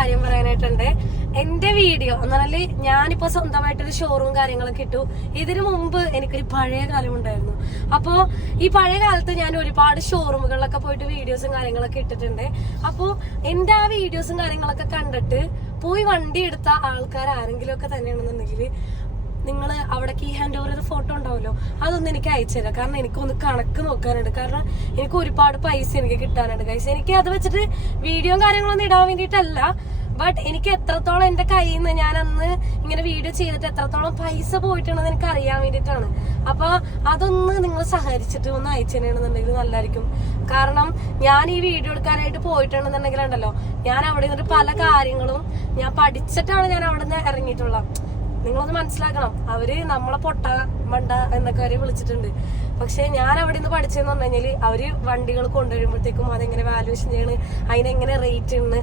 കാര്യം പറയാനായിട്ടുണ്ട്. എന്റെ വീഡിയോ എന്ന് പറഞ്ഞാല് ഞാനിപ്പോ സ്വന്തമായിട്ടൊരു ഷോറൂം കാര്യങ്ങളൊക്കെ ഇട്ടു. ഇതിനു മുമ്പ് എനിക്കൊരു പഴയ കാലം ഉണ്ടായിരുന്നു. അപ്പോ ഈ പഴയ കാലത്ത് ഞാൻ ഒരുപാട് ഷോറൂമുകളിലൊക്കെ പോയിട്ട് വീഡിയോസും കാര്യങ്ങളൊക്കെ ഇട്ടിട്ടുണ്ട്. അപ്പോ എന്റെ ആ വീഡിയോസും കാര്യങ്ങളൊക്കെ കണ്ടിട്ട് പോയി വണ്ടി എടുത്ത ആൾക്കാർ ആരെങ്കിലും ഒക്കെ തന്നെയാണെന്നുണ്ടെങ്കിൽ നിങ്ങൾ അവിടെ കീ ഹാൻഡ് ഓവർ ചെയ്ത ഫോട്ടോ ഉണ്ടാവുമല്ലോ, അതൊന്നും എനിക്ക് അയച്ചു തരാം. കാരണം എനിക്കൊന്ന് കണക്ക് നോക്കാനുണ്ട്. കാരണം എനിക്ക് ഒരുപാട് പൈസ എനിക്ക് കിട്ടാനുണ്ട് ഗൈസ്. എനിക്ക് അത് വെച്ചിട്ട് വീഡിയോയും കാര്യങ്ങളൊന്നും ഇടാൻ വേണ്ടിയിട്ടല്ല, ബട്ട് എനിക്ക് എത്രത്തോളം എന്റെ കയ്യിൽ നിന്ന് ഞാൻ അന്ന് ഇങ്ങനെ വീഡിയോ ചെയ്തിട്ട് എത്രത്തോളം പൈസ പോയിട്ടുണ്ടെന്ന് എനിക്ക് അറിയാൻ വേണ്ടിയിട്ടാണ്. അപ്പൊ അതൊന്ന് നിങ്ങൾ സഹകരിച്ചിട്ട് ഒന്ന് അയച്ചു തന്നെയാണെന്നുണ്ടെങ്കിൽ നല്ലതായിരിക്കും. കാരണം ഞാൻ ഈ വീഡിയോ എടുക്കാനായിട്ട് പോയിട്ടുണ്ടെന്നുണ്ടെങ്കിൽ ഉണ്ടല്ലോ, ഞാൻ അവിടെ നിന്നിട്ട് പല കാര്യങ്ങളും ഞാൻ പഠിച്ചിട്ടാണ് ഞാൻ അവിടെ നിന്ന് ഇറങ്ങിയിട്ടുള്ളത്. നിങ്ങളൊന്ന് മനസ്സിലാക്കണം. അവര് നമ്മളെ പൊട്ട മണ്ട എന്നൊക്കെ അവരെ വിളിച്ചിട്ടുണ്ട്. പക്ഷെ ഞാൻ അവിടെ നിന്ന് പഠിച്ചതെന്ന് പറഞ്ഞു കഴിഞ്ഞാല് അവര് വണ്ടികൾ കൊണ്ടുവരുമ്പോഴത്തേക്കും അതെങ്ങനെ വാല്യൂഷൻ ചെയ്യണ്, അതിനെങ്ങനെ റേറ്റ് ഉണ്ട്,